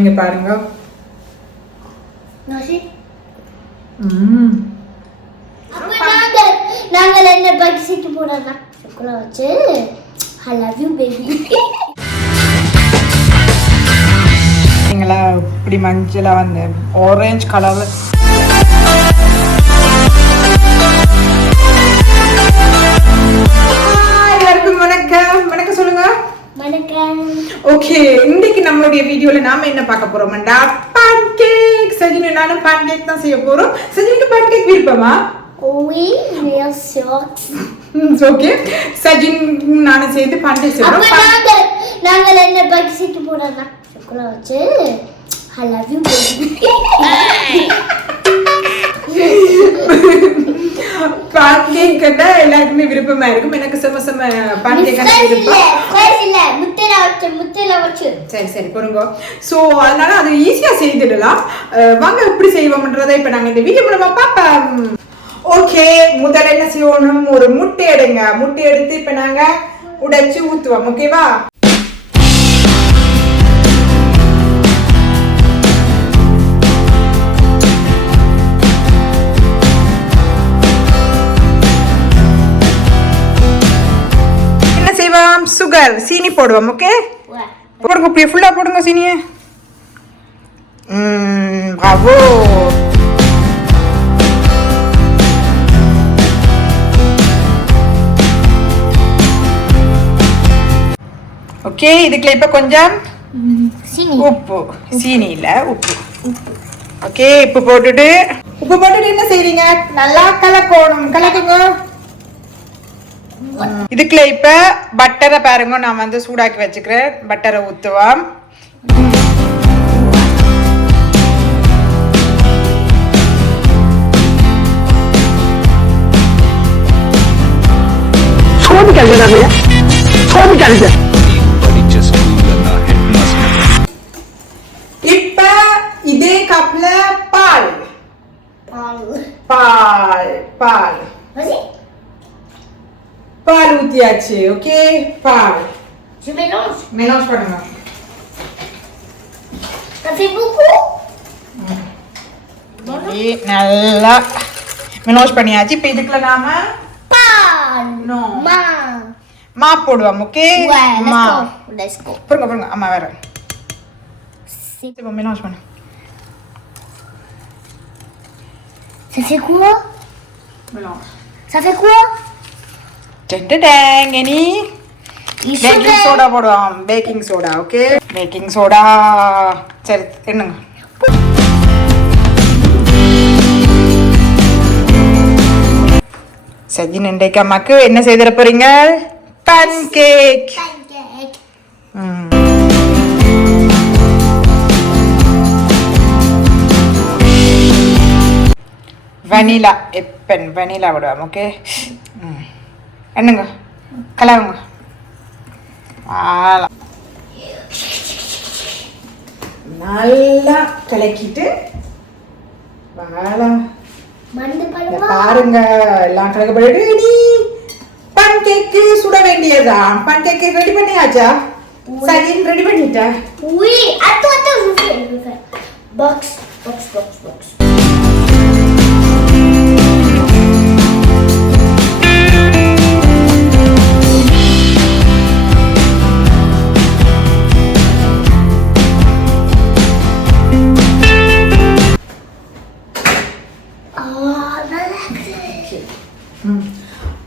இங்க பாருங்க. நசி அப்ப நாங்க என்ன பக்ஸிக்கு போறோம்னா சுக்குல வச்சு I love you baby. நீங்களா இப்படி மஞ்சளா வந்து ஆரஞ்சு கலர்ல எல்லாருக்கும் வணக்கம். வணக்கம் சொல்லுங்க. வணக்கம். ஓகே, இன்னைக்கு நம்மளுடைய வீடியோல நாம என்ன பார்க்க போறோம்டா pancakes. சஜினி நானும் pancake தான் செய்ய போறோம். சஜினிக்கு pancake விருப்பமா? Oui, bien sûr. Okay, Sajin நானும் சேர்ந்து pancake செய்றோம். அப்ப நாங்க என்ன பக்ஸிக்கு போறோம்னா சுக்குல வச்சு I love you baby. pancake கண்டா எல்லாருக்குமே விருப்பமா இருக்கும். எனக்கு செம pancake கண்டா விருப்பம் இல்ல முட்டைல வச்சு சரி பொறுங்க. சோ அதனால அது ஈஸியா செய்திடலாம். வாங்க எப்படி செய்வோம்ன்றதை இப்ப நாங்க இந்த வீடியோ மூலமா பார்ப்போம். ஓகே, முதல்ல என்ன செய்யணும், ஒரு முட்டை எடுங்க. முட்டை எடுத்து இப்ப நாங்க உடைச்சு ஊத்துவோம். ஓகேவா? என்ன செய்வோம், சுகர் சீனி போடுவோம். ஓகே, போடுங்க, அப்படியே ஃபுல்லா போடுங்க சீனியை. bravo. ஓகே, இதுக்குள்ள இப்ப கொஞ்சம் உப்பு, சீனி இல்ல உப்பு. ஓகே, உப்பு போட்டுட்டு என்ன செய்றீங்க, நல்லா கலக்குங்க. இதுக்குள்ள இப்ப பட்டரை பாருங்க, நான் வந்து சூடாக்கி வச்சுக்கிறேன். பட்டரை ஊத்துவோம். இப்ப இதே கப்ல பால் ஊத்தியாச்சு. ஓகே, பால் mélange பண்ணுங்க. நல்லா mélange பண்ணியாச்சு. இப்ப இதுக்குள்ள நாம மா போடுவோம். ஓகே, மா போடுங்க. அம்மா வேற இப்போ mélange பண்ணு. Ça fait quoi? mélange. Ça fait quoi? டெண்டடேங். எனி பேக்கிங் சோடா போடுவோம். Baking soda. Okay, baking soda. சரி, என்னங்க சஜின் இன்றைக்கு அம்மாக்கு என்ன செய்திட போறீங்க, pancake. வனிலா, எப்பன் வனிலா விடுவோம். ஓகே, என்னங்க கலவுங்க. நல்லா கலக்கிட்டு பாருங்க, எல்லாம் கலக்கப்பட்டு நீ pancake சுட வேண்டியதா. pancake ரெடி பண்ணியாச்சா? சஜின் ரெடி பண்ணிட்டா? Oui, attends, je fais. Box.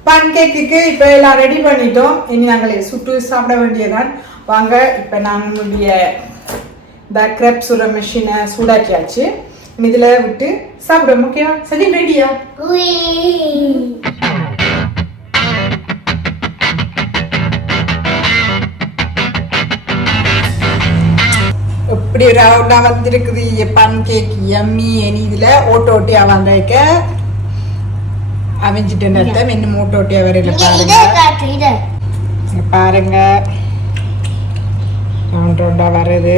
pancake-க்கு இப்ப எல்லாம் ரெடி பண்ணிட்டோம். இனி நாங்களே சுட்டு சாப்பிட வேண்டியதான். வாங்க, இப்ப நம்மளுடைய இந்த கிரெப் சுட மெஷினை சூடாக்கியாச்சு. இதுல விட்டு சாப்பிட. முக்கியம் சஜின் ரெடியா? எப்படி ரவுண்டா வந்திருக்குது pancake, yummy. இனி இதுல ஓட்டியா வந்தாக்க அவஞ்சிட்டு அர்த்தம். இன்னும் ஓட்டியா வரையில பாருங்க, ரவுண்டா வருது.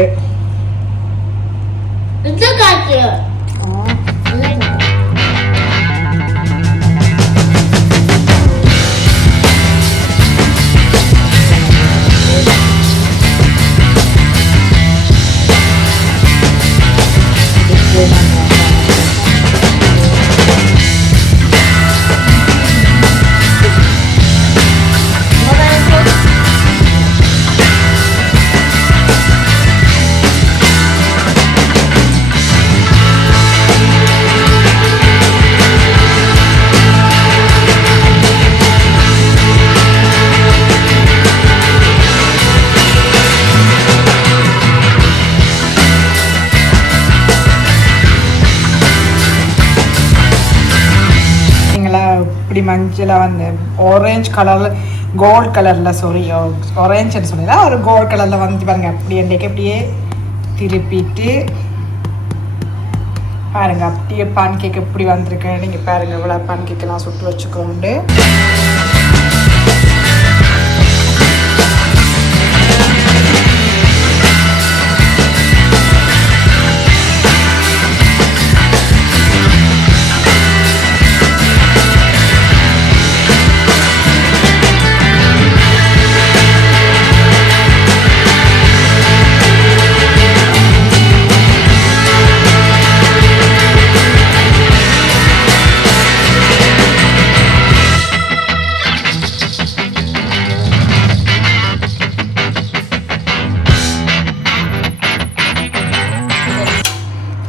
இப்படி மஞ்சளா வந்து ஆரஞ்சு கலர்ல கோல்ட் கலர்ல சாரி ஆரஞ்சுன்னு சொன்னா ஒரு கோல்ட் கலர்ல வந்து பாருங்க அப்படி அன்றைக்கு அப்படியே திருப்பிட்டு பாருங்க அப்படியே பான் கேக் எப்படி வந்திருக்கேன் நீங்க பாருங்க இவ்வளோ பான் கேக் எல்லாம் சுட்டு வச்சுக்கோண்டு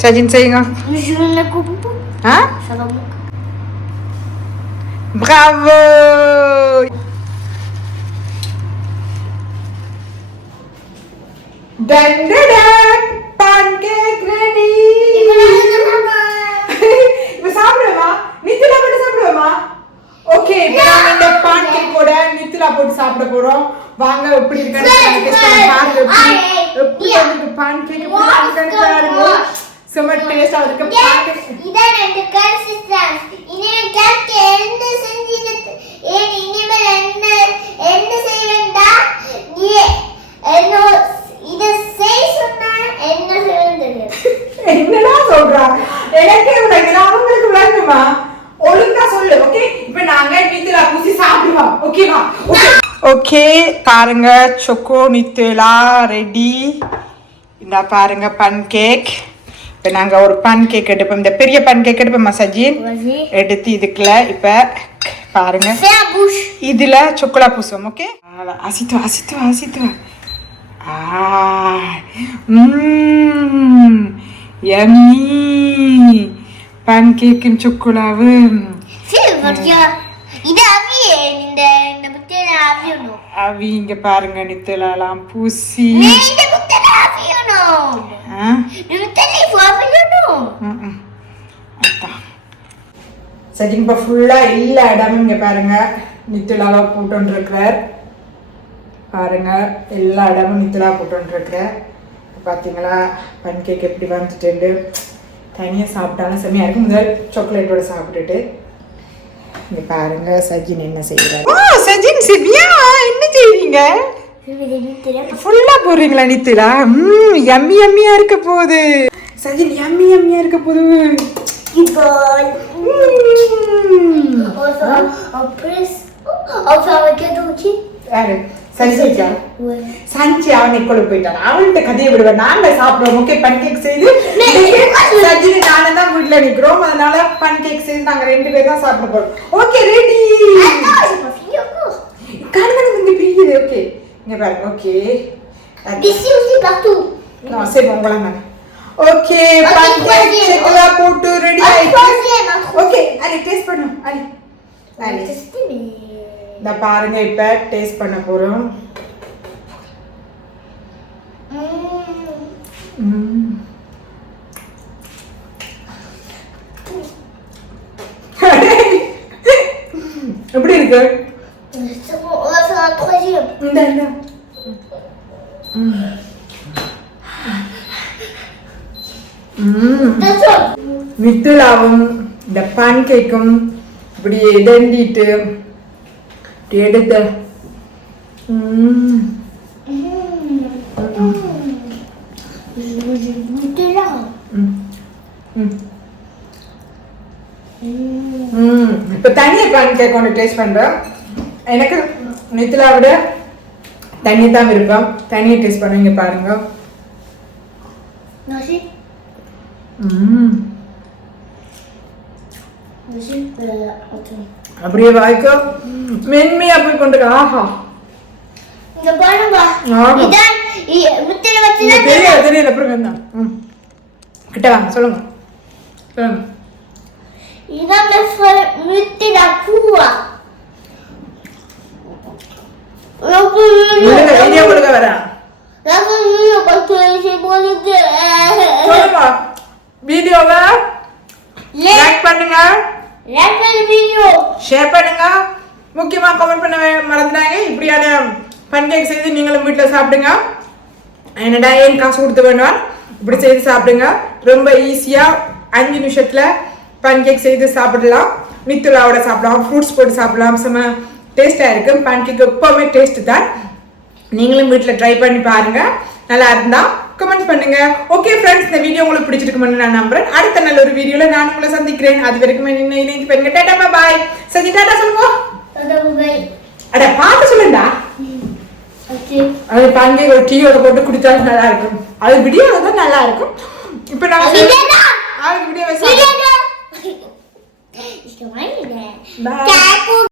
Sajin sayang ah? Bravo! Dan dan dan pancake ready. Ibu சாப்பிடுமா? நித்திலா போட்டு சாப்பிடுமா? ஓகே, இப்போ நாம இந்த pancake ஓட நித்திலா போட்டு சாப்பிட போறோம். வாங்க எப்படி இருக்குன்னு டேஸ்ட் பண்ணி பாருங்க. எப்படி இருக்கு pancake எப்படி இருக்குன்னு பாருங்க. Sama taste அவருக்கு pancake. இதான் அந்த கன்சிஸ்டன்ஸ். இனி கேக் என்ன செஞ்சிட்டு இனிமேல் என்ன செய்வேண்டா? என்ன இத செய் சொன்னா என்ன செய்வேன்னு தெரியாது. என்னடா சொல்றா? எனக்கு விளங்கல அவங்களுக்கு விளங்குமா? ஒழுங்கா சொல்லு ஓகே? இப்போ நாங்க நித்திலா பூசி சாப்பிடுவோம் ஓகேவா? ஓகே. ஓகே பாருங்க choco நித்திலா ரெடி. இந்த பாருங்க pancake. இப்போ நாங்கள் ஒரு pancake எடுப்போம் இந்த பெரிய pancake எடுப்போம் மசாஜின் எடுத்து இதுக்குள்ள இப்போ பாருங்க இதில் சொக்கலா பூசுவோம் ஓகே அசித்து அசித்து அசித்து யம்மி pancake-ம் சொக்கலாவும் அவி இங்க பாருங்க நித்தலாம் பூசி சரி இப்போ ஃபுல்லா எல்லா இடமும் இங்க பாருங்க நித்திலாவா போட்டு இருக்கிறார் பாருங்க எல்லா இடமும் நித்திலா போட்டு இருக்கிறார் பாத்தீங்களா pancake எப்படி வந்துட்டு தனியாக சாப்பிட்டாலும் செம்மையா இருக்கும் முதல் சாக்லேட்டோட சாப்பிட்டுட்டு இங்க பாருங்க சஜின் என்ன செய்யறாரு சஜின் சிபியா என்ன செய்றீங்க ஃபுல்லா போறீங்களா நித்திலா யம்மி யம்மியா இருக்க போகுது சஜின் யம்மி யம்மியா இருக்க போகுது இப்போ சஞ்சியா சஞ்சி அவனை கொண்டு போயிட்டான் அவன்கிட்ட கதையை விடுவேன் நாங்க சாப்பிடுவோம் ஓகே pancake செய்து சஜினி நானும் தான் வீட்டுல நிக்கிறோம் அதனால pancake செய்து நாங்க 2 பேர் தான் சாப்பிட போறோம் ஓகே ரெடி காரணம் வந்து பிரியுது ஓகே இங்க பாரு okay Ici aussi partout. Non, c'est bon, voilà man. OK, pancake chocolat போட்டு ரெடி ஆயிடுச்சு. ஓகே, allez டேஸ்ட் பண்ணு. allez. இந்த பாருங்க இப்ப டேஸ்ட் பண்ண போறோம். எப்படி இருக்கு? C'est bon, on va faire un troisième. D'accord. நித்திலாவும் இந்த pancake-ம் இப்படி எடண்டிட்டு எடுத்து Nutella. இப்போ தனியாக pancake ஒன்று டேஸ்ட் பண்ணுறேன் எனக்கு நித்திலா விட தனியாக தான் விருப்பம் தனியாக டேஸ்ட் பண்ணுவீங்க பாருங்க அப்படியே வாய்க்கோ மென்மையா போய் கொண்டு ஆஹா இங்க பாருங்க இதான் முத்திரை வச்சு தெரியல அப்புறம் வேண்டாம் கிட்ட வாங்க சொல்லுங்க இதான் முத்திரை பூவா வீடியோ கொடுக்க வரேன் வீடியோவை லைக் பண்ணுங்க லைக் பண்ணி வீடியோ ஷேர் பண்ணுங்க. முக்கியமா கமெண்ட் பண்ண மறந்துடாங்க. இப்படியான pancakes செய்து நீங்களும் வீட்டில் சாப்பிடுங்க. என்னடா ஏன் காசு கொடுத்து வேண்டாம், இப்படி செய்து சாப்பிடுங்க. ரொம்ப ஈஸியா 5 நிமிஷத்துல pancakes செய்து சாப்பிடலாம். மித்துலாவோட சாப்பிடலாம், ஃப்ரூட்ஸ் போட்டு சாப்பிடலாம். செம டேஸ்டா இருக்கும். pancake எப்பவுமே டேஸ்ட் தான். நீங்களும் வீட்டில் ட்ரை பண்ணி பாருங்க. நல்லா இருந்தா கமெண்ட் பண்ணுங்க. ஓகே ஃப்ரெண்ட்ஸ், இந்த வீடியோ உங்களுக்கு பிடிச்சிருக்கும்னு நான் நம்புறேன். அடுத்த நல்ல ஒரு வீடியோல நான் உங்களை சந்திக்கிறேன். அது வரைக்கும் இணைந்து பண்ணுங்க. டாடா பாய். சரி டாடா சொல்லுங்க. டாடா பாய். அட பாத்து சொல்லுடா. ஓகே. அது pancake ஒரு டீயோட போட்டு குடிச்சா நல்லா இருக்கும். அது வீடியோல தான் நல்லா இருக்கும். இப்போ நான்